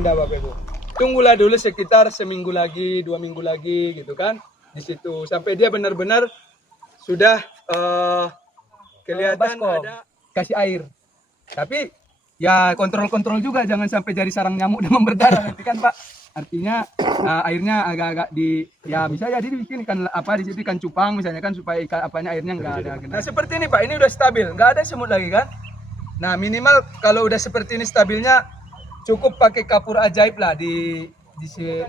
pindah Bapak Ibu. Tunggulah dulu sekitar seminggu lagi, 2 minggu lagi gitu kan. Di situ sampai dia benar-benar sudah kelihatan ada kasih air. Tapi ya kontrol-kontrol juga jangan sampai jadi sarang nyamuk demam berdarah nanti kan Pak. Artinya airnya agak-agak ya bisa jadi dibikin ikan di situ ikan cupang misalnya kan supaya ikan airnya enggak ada. Nah, seperti ini Pak, ini udah stabil, enggak ada semut lagi kan. Nah, minimal kalau udah seperti ini stabilnya cukup pakai kapur ajaib lah di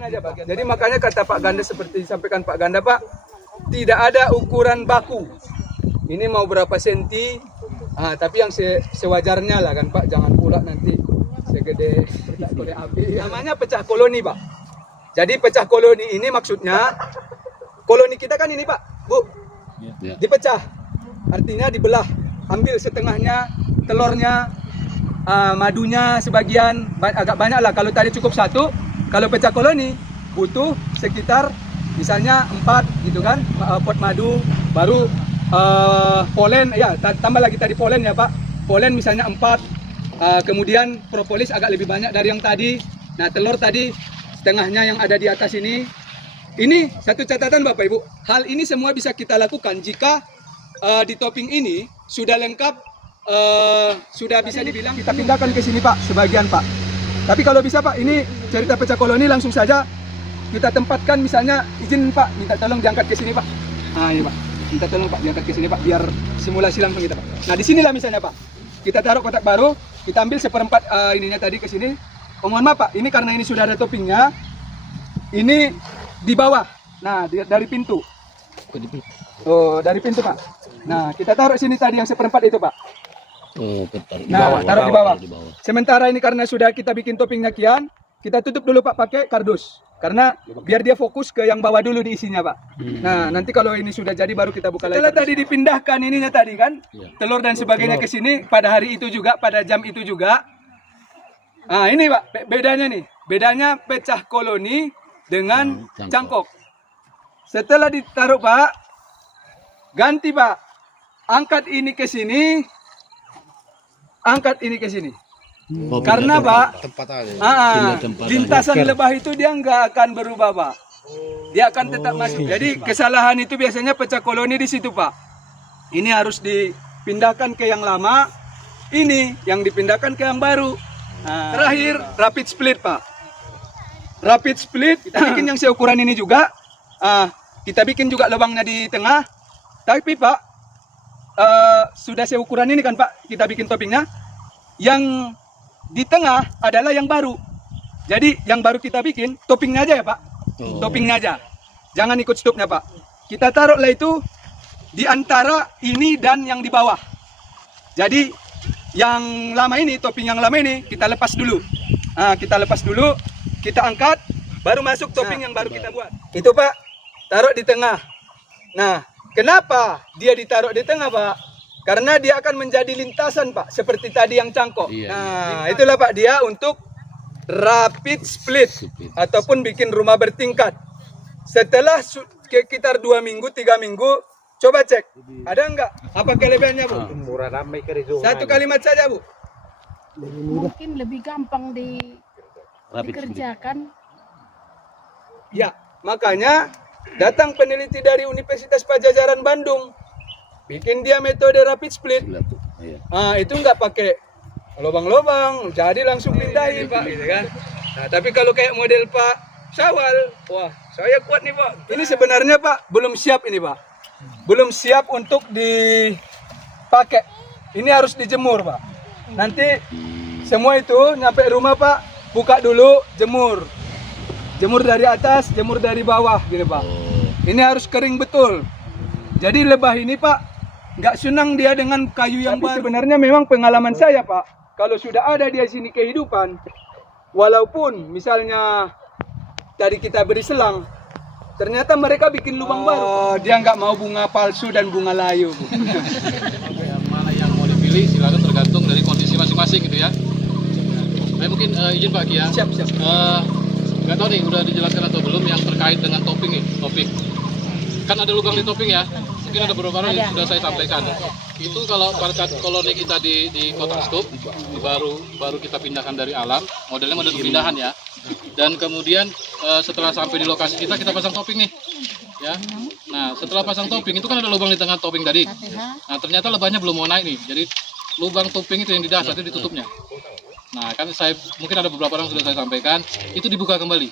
aja Pak. Jadi makanya kata Pak Ganda seperti disampaikan Pak Ganda Pak, tidak ada ukuran baku. Ini mau berapa senti, tapi yang sewajarnya lah kan Pak, jangan pula nanti segede korek api. Namanya pecah koloni Pak. Jadi pecah koloni ini maksudnya, koloni kita kan ini Pak, Bu, dipecah, artinya dibelah, ambil setengahnya, telurnya, madunya sebagian, agak banyak lah, kalau tadi cukup 1, kalau pecah koloni butuh sekitar misalnya 4 gitu kan, pot madu, baru polen, ya tambah lagi tadi polen ya Pak, polen misalnya 4, kemudian propolis agak lebih banyak dari yang tadi. Nah telur tadi setengahnya yang ada di atas ini. Ini satu catatan Bapak Ibu, hal ini semua bisa kita lakukan jika di topping ini sudah lengkap, sudah bisa dibilang kita pindahkan ke sini Pak, sebagian Pak. Tapi kalau bisa Pak, ini cerita pecah koloni langsung saja kita tempatkan, misalnya izin Pak, minta tolong diangkat ke sini Pak. Nah ini Pak, minta tolong Pak diangkat ke sini Pak, biar simulasi langsung kita Pak. Nah di sinilah misalnya Pak, kita taruh kotak baru, kita ambil 1/4 ininya tadi ke sini. Oh, mohon maaf Pak, ini karena ini sudah ada toppingnya, ini di bawah. Nah dari pintu. Oh dari pintu Pak. Nah kita taruh sini tadi yang 1/4 itu Pak. Nah taruh di bawah. Sementara ini karena sudah kita bikin toppingnya kian, kita tutup dulu Pak pakai kardus. Karena biar dia fokus ke yang bawah dulu diisinya Pak. Nah nanti kalau ini sudah jadi baru kita buka lagi. Setelah tadi dipindahkan ininya tadi kan, telur dan sebagainya ke sini pada hari itu juga, pada jam itu juga. Nah ini Pak bedanya nih, bedanya pecah koloni dengan cangkok. Setelah ditaruh Pak, ganti Pak, angkat ini ke sini, angkat ini ke sini. Karena Pak, lintasan lebah itu dia nggak akan berubah Pak, dia akan tetap masuk. Jadi kesalahan itu biasanya pecah koloni di situ Pak. Ini harus dipindahkan ke yang lama, ini yang dipindahkan ke yang baru. Terakhir rapid split Pak. Rapid split kita bikin yang seukuran ini juga. Kita bikin juga lubangnya di tengah. Tapi Pak, sudah seukuran ini kan Pak, kita bikin toppingnya. Yang di tengah adalah yang baru. Jadi yang baru kita bikin toppingnya aja ya Pak. Toppingnya aja. Jangan ikut stopnya Pak. Kita taruhlah itu di antara ini dan yang di bawah. Jadi yang lama ini, topping yang lama ini kita lepas dulu. Kita lepas dulu, kita angkat, baru masuk topping yang baru kita buat. Itu Pak, taruh di tengah. Nah, kenapa dia ditaruh di tengah Pak? Karena dia akan menjadi lintasan Pak, seperti tadi yang cangkok. Nah, itulah Pak dia untuk rapid split ataupun bikin rumah bertingkat. Setelah sekitar 2 minggu, 3 minggu, coba cek, ada enggak? Apa kelebihannya Bu? Satu kalimat saja Bu. Mungkin lebih gampang dikerjakan. Ya, makanya datang peneliti dari Universitas Padjadjaran Bandung. Bikin dia metode rapid split. Itu nggak pakai lubang-lubang, jadi langsung pindahin Pak, gitu kan. Nah, tapi kalau kayak model Pak Syawal, wah, saya kuat nih Pak. Ini sebenarnya Pak belum siap ini Pak, belum siap untuk dipakai. Ini harus dijemur Pak. Nanti semua itu nyampe rumah Pak, buka dulu, jemur. Jemur dari atas, jemur dari bawah, gitu Pak. Ini harus kering betul. Jadi lebah ini Pak, nggak senang dia dengan kayu yang baru. Sebenarnya memang pengalaman saya Pak, kalau sudah ada di sini kehidupan, walaupun misalnya tadi kita beri selang, ternyata mereka bikin lubang baru. Dia nggak mau bunga palsu dan bunga layu. Mana yang mau dipilih silakan, tergantung dari kondisi masing-masing gitu ya. Saya mungkin izin Pak Kia. Siap. Nggak tahu nih udah dijelaskan atau belum yang terkait dengan topping nih, topping. Kan ada lubang di topping ya. Mungkin ada beberapa yang sudah saya sampaikan. itu kalau pada saat koloni kita di kotak scoop baru kita pindahkan dari alam, modelnya model pindahan ya. Dan kemudian setelah sampai di lokasi kita pasang topping nih, ya. Nah setelah pasang topping itu kan ada lubang di tengah topping tadi. Nah ternyata lebahnya belum mau naik nih, jadi lubang topping itu yang di dasar itu ditutupnya. Nah kan mungkin ada beberapa orang sudah saya sampaikan, itu dibuka kembali.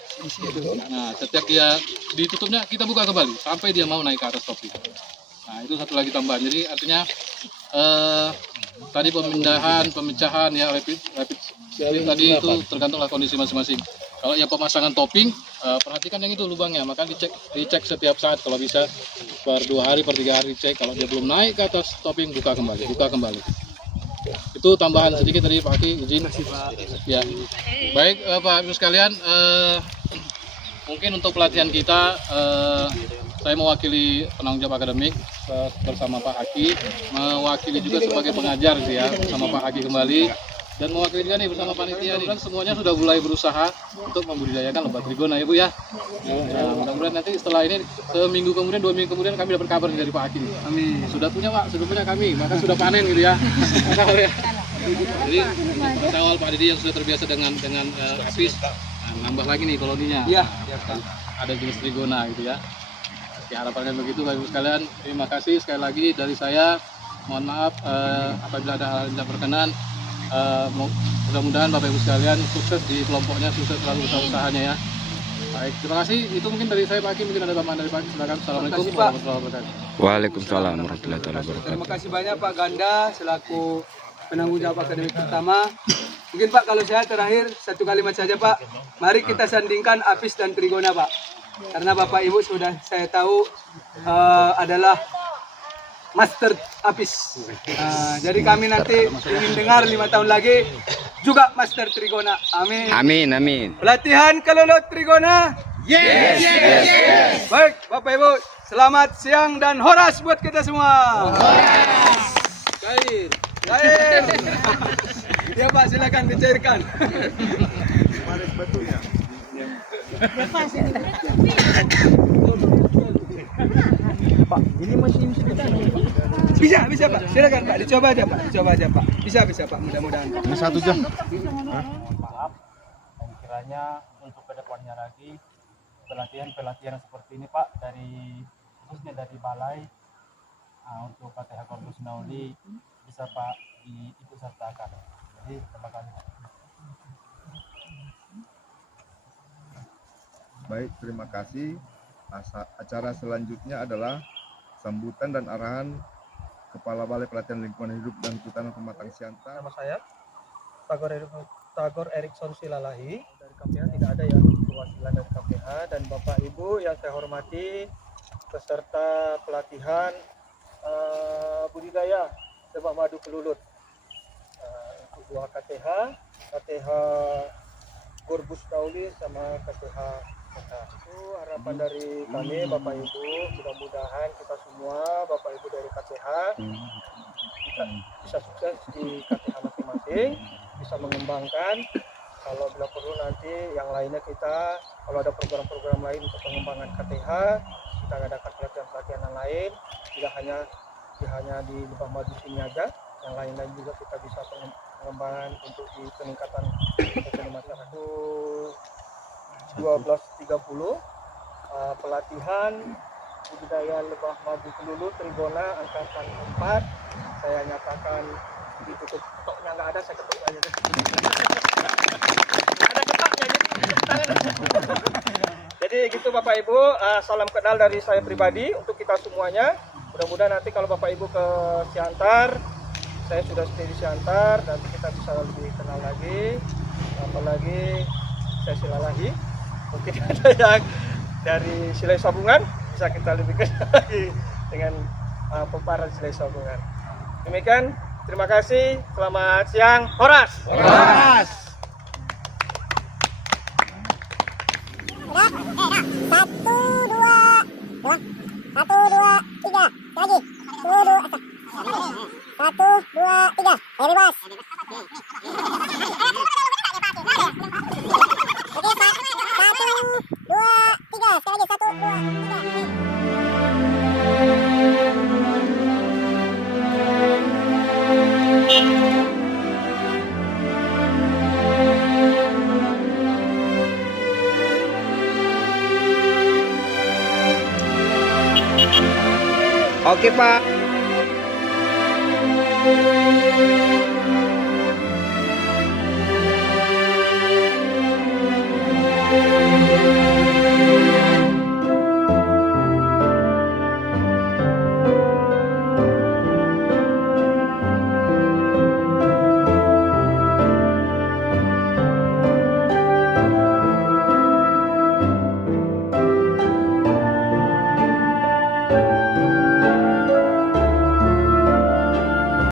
Nah setiap dia ditutupnya kita buka kembali sampai dia mau naik ke atas topping. Nah itu satu lagi tambahan. Jadi artinya tadi pemecahan ya rapid tadi itu tergantunglah kondisi masing-masing. Kalau yang pemasangan topping, perhatikan yang itu lubangnya, maka dicek setiap saat kalau bisa per 2 hari, per 3 hari cek. Kalau dia belum naik ke atas topping, buka kembali. Itu tambahan sedikit tadi Pak Aki, izin. Ya. Baik Pak Ibu sekalian, mungkin untuk pelatihan kita, saya mewakili penanggung jawab akademik bersama Pak Aki, mewakili juga sebagai pengajar ya bersama Pak Aki kembali, dan mewakili juga nih bersama panitia nih. Semuanya sudah mulai berusaha untuk membudidayakan lebah trigona ya Bu ya. Nah, mudah-mudahan nanti setelah ini seminggu kemudian, 2 minggu kemudian kami dapat kabar dari Pak Aki nih. Amin. Sudah punya Pak, sudah punya kami, maka sudah panen gitu ya. Jadi awal Pak Didi yang sudah terbiasa dengan apis, nambah lagi nih koloninya. Iya. Ada jenis trigona gitu ya. Oke, harapannya begitu Bapak Ibu sekalian. Terima kasih sekali lagi dari saya. Mohon maaf apabila ada hal yang tidak berkenan. Mudah-mudahan Bapak Ibu sekalian sukses di kelompoknya, sukses selalu usaha-usahanya ya. Baik, terima kasih. Itu mungkin dari saya Pak Aki, mungkin ada tambahan dari Pak Aki. Silakan. Assalamualaikum warahmatullahi wabarakatuh. Waalaikumsalam warahmatullahi wabarakatuh. Terima kasih banyak Pak Ganda selaku penanggung jawab akademik pertama. Mungkin Pak kalau saya terakhir satu kalimat saja Pak. Mari kita sandingkan apis dan trigona Pak. Karena Bapak Ibu sudah saya tahu adalah master apis. Jadi kami nanti ingin dengar 5 tahun lagi juga master trigona. Amin. Amin, amin. Pelatihan kelolot trigona. Yes. Baik Bapak Ibu, selamat siang dan horas buat kita semua. Horas. Cair. Ya Pak, silakan dicairkan. Pak, ini masih bisa Pak, silakan Pak, dicoba aja Pak, bisa Pak, mudah-mudahan. Ini 1 jam. Maaf, dan kiranya untuk kedepannya lagi pelatihan seperti ini Pak, khususnya dari balai untuk KTH Corpus Nauli bisa Pak diikut sertakan. Jadi terima kasih. Baik, terima kasih. Acara selanjutnya adalah sambutan dan arahan Kepala Balai Pelatihan Lingkungan Hidup dan Kehutanan Pematang Siantar. Nama saya Tagor Erikson Silalahi dari KPH. Tidak ada ya perwakilan dari KPH, dan Bapak Ibu yang saya hormati peserta pelatihan budidaya lebah madu kelulut untuk 2 KTH Corpus Nauli sama KTH Kota. Itu harapan dari kami Bapak Ibu, mudah-mudahan kita semua Bapak Ibu dari KTH kita bisa sukses di KTH masing-masing, bisa mengembangkan. Kalau bila perlu nanti yang lainnya kita, kalau ada program-program lain untuk pengembangan KTH, kita adakan pelatihan-pelatihan yang lain, tidak hanya di lebah madu sini aja, yang lain-lain juga kita bisa pengembangan untuk di peningkatan ekonomi masyarakat. 12.30 pelatihan budidaya lebah madu kelulut trigona angkatan 4, saya nyatakan ditutup. Ketoknya nggak ada, saya ketuk aja deh. Nggak ada ketoknya, jadi tutup tangan. Jadi gitu Bapak Ibu, salam kenal dari saya pribadi untuk kita semuanya. Mudah-mudahan nanti kalau Bapak Ibu ke Siantar, saya sudah stay di Siantar, nanti kita bisa lebih kenal lagi. Apalagi saya Silalahi, mungkin ada yang dari Silai Sabungan, bisa kita lebih kenal lagi dengan pemparan Silai Sabungan. Demikian, terima kasih, selamat siang, horas! Horas! Satu, dua, tiga. Lagi. Satu, dua, tiga. Bebas. Oke, Pak. 1, 2, 3. Sekali lagi. 1, 2, 3. Oke, Pak.